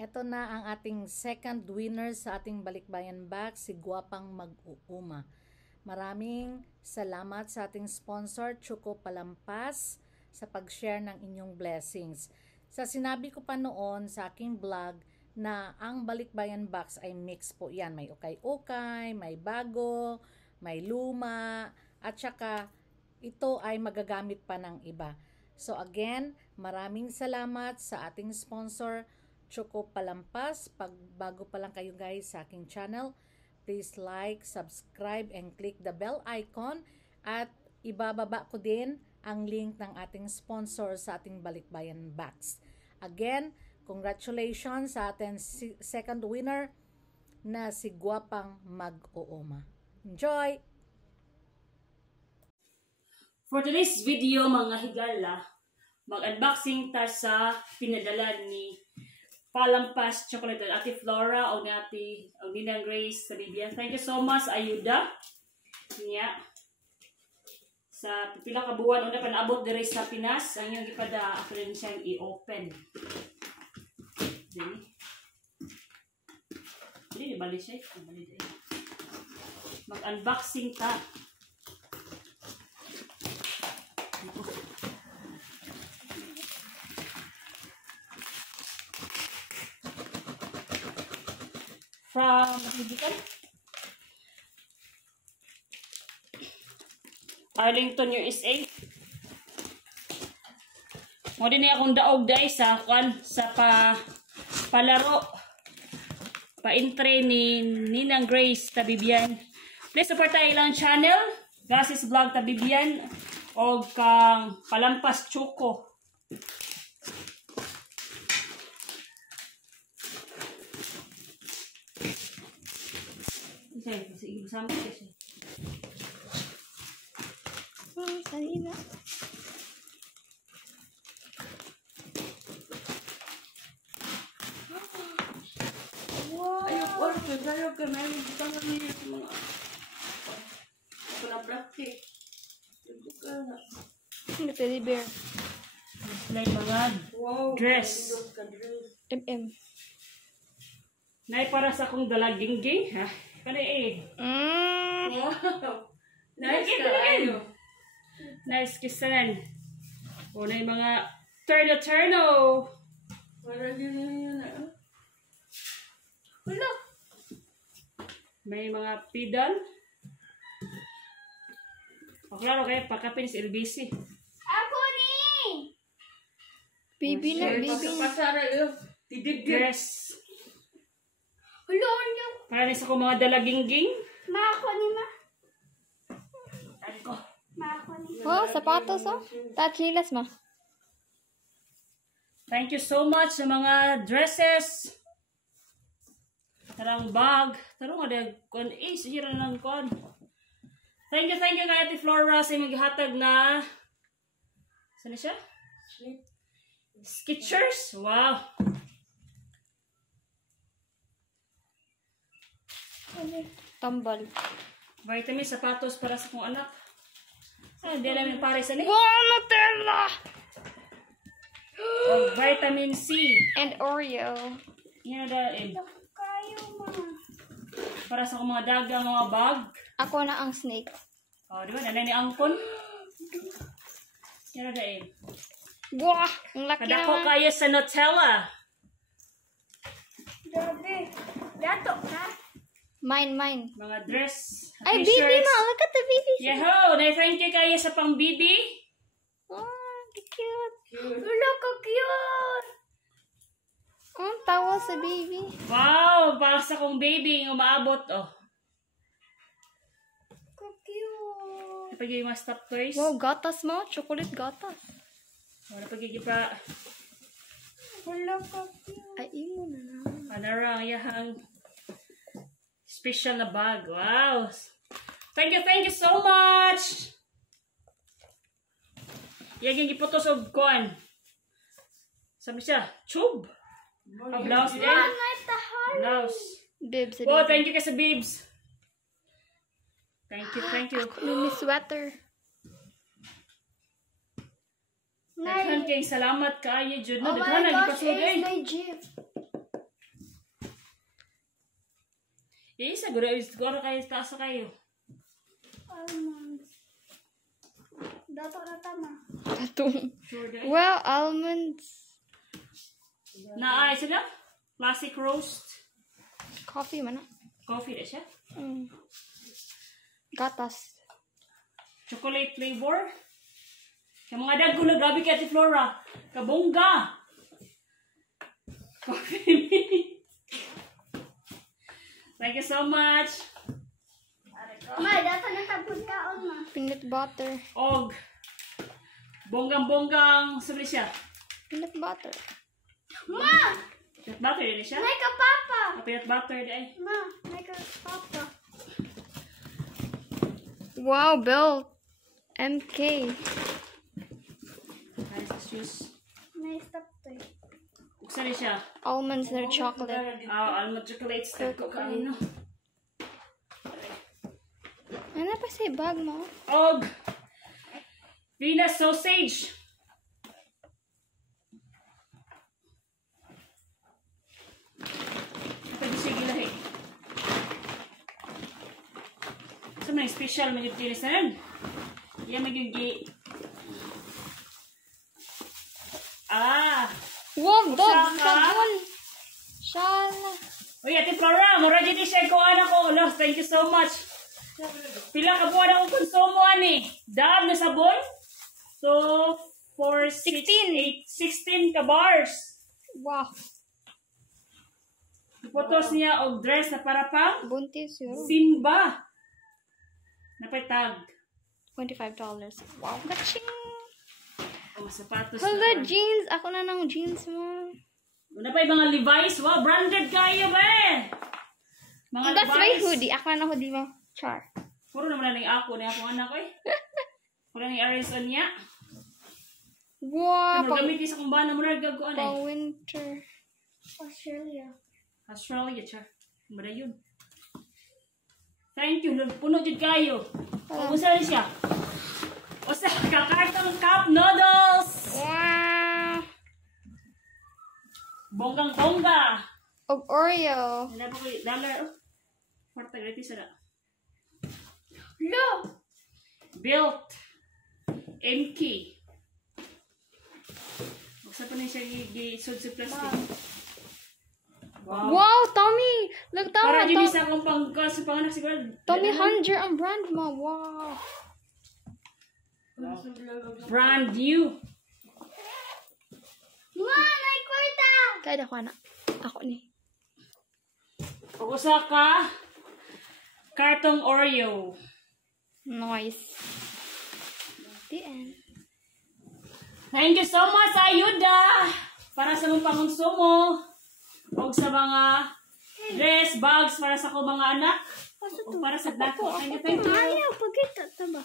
Ito na ang ating second winner sa ating Balikbayan Box, si Guwapang Mag-uuma. Maraming salamat sa ating sponsor, Choco Palampas, sa pag-share ng inyong blessings. Sa sinabi ko pa noon sa aking vlog na ang Balikbayan Box ay mix po yan. May ukay-ukay, may bago, may luma, at saka ito ay magagamit pa ng iba. So again, maraming salamat sa ating sponsor, Choco Palampas. Pag bago pa lang kayo guys sa aking channel, please like, subscribe, and click the bell icon. At ibababa ko din ang link ng ating sponsor sa ating Balikbayan Box. Again, congratulations sa ating second winner na si Guwapang Mag-uuma. Enjoy! For today's video, mga higala, mag-unboxing ta sa pinadala ni Palampas Chocolate at Ate Flora o ni Ninang Grace sa Bibian. Thank you so much, ayuda. Niya. Sa pila ka buwan, una pa naabot dire sa Pinas, ang yung ipada ako rin siyang i-open. Hindi, bali siya. Mag-unboxing ta. From Arlington, USA. Mo din akong daog guys sa palaro pa-entry ni Ninang Grace Tabibian. Please support tayo ilang channel, Grace's Vlog Tabibian o kang Palampas Choco. Sige, sama kasi. Salina. Wow! Ayaw ka na. Hindi ka namin yung mga palabrakti. Hindi ka na. Ano teddy bear? Display mga dress. MM. Nay para sa akong dalagingging. Ha? Kani eh. Wow! Nice ka. Nice kisan. O na yung mga turno. Para din na. Wala. May mga pedal. Klaro kayo, pakapin si LBC. Ako ni! Baby na, baby na. Pasara yun. Dress. Hello, hello. Para nisa ko mga dalagingging. Mako ni ma. Ano ko? Mako ni. Oh, sapatos oh. Tachilas ma. Thank you so much sa mga dresses. Tarang bag. Tarong ada kon is hira nang kon. Thank you kay Ate Flora sa maghatag na saan siya? Skechers. Wow. Tambal. Vitamin sapatos para sa kong anak. Ah, di alam yung pare sa ni. Wow, Nutella! Vitamin C. And Oreo. Yan na Kayo ma. para sa kong mga dagang mga bag. Ako na ang snake. Oh, di ba? Nanay ni Angkon. Yan na Wow, ang laki Kadako naman. kayo sa Nutella. Grabe. Dato ka. Mine. Mga dress. Ay, t-shirts. baby ma. Look at the baby. Yeho! Thank you kayo sa pang bibi. Oh, cute. Look how cute. Ang tawa sa baby. Wow! Para sa kong baby yung umaabot. Oh. Cute. Napagiging mga stop toys. Wow, gatas mo. Chocolate gatas. Oh, napagiging pa. Wala ka cute. Ay, imo na naman. Anarang yahang special na bag. Wow! Thank you so much! Yang iputos og kuan. Sabi siya, tube. A blouse din. Blouse. Bibs. Wow, thank you kasi Bibs. Thank you. Lumi sweater. Daghan kayong salamat kaayo jud no. Oh my Daghan gosh, nagipasugay. it's my gift. Isa, siguro kayo, taas kayo. Almonds. Dato na tama. Tatong. Sure, guys. Well, almonds. Naay sila? Classic roast. Coffee man na. Coffee na siya. Gatas. Chocolate flavor. Yung mga dago na grabe kay Ate Flora. Kabongga. Coffee. Thank you so much. Ma, dato na tapos kaon ma. Peanut butter. Og. Bonggang-bonggang sabi siya. Peanut butter. Ma! Peanut butter din siya. May ka papa. Peanut butter din. Ma, may ka papa. Wow, Bill. MK. Nice juice. May stop to eh. Buksan din siya. Almonds or chocolate. Almond chocolate stick ko kanino. Ano pa sa bag mo? Og. Venus sausage. Pwede sige lahi. So, may special mga tinis na nun. Yan magyugi. Wow, dog! Saka? Sabon! Shala. Uy, Ate Flora, mura dyan i-share ko anak ko. Love, thank you so much. Pila ka buwan akong konsumo, ani. Dab na sabon. So, 4, 6, 16 ka bars. Wow. Photos niya og dress na para pang Buntis yun. Simba. Napay-tag. $25. Wow. Gaching! Oh, sapatos Hala, na. jeans! Ako na ng jeans mo. Napay mga Levi's. Wow, branded kayo ba eh. Mga That's my Levi's. hoodie. Ako na ng hoodie mo. Char. Puro naman na ng ako. Na akong anak ko eh. Puro na yung Arizona niya. Wow. Ano gamit sa kung ba na muna gagawa na eh. winter. Australia. Australia, char. Mara yun. Thank you. Puno dyan kayo. Kumusta rin siya? O sa kakartong cup noodles. Wow. Bonggang-bongga. Og Oreo. Wala pa ko dollar. Oh. Kwarta gratis na. Lo! Built. MK. Buksan pa na siya gisod sa plastic. Wow. Wow, Tommy! Look, Para Tommy! yun isa akong sa panganak siguro. Tommy Hunger ang brand mo. Wow. Brand new. Ma, may kwarta! Kaya ako na. Ako ni. Usa ka. Kartong Oreo. Nice. The end. Thank you so much, Ayuda! Para sa mong pangonsumo. O sa mga dress, bags para sa ko mga anak. O para sa dako. Thank you, thank you. Ayaw, pagkita. Taba.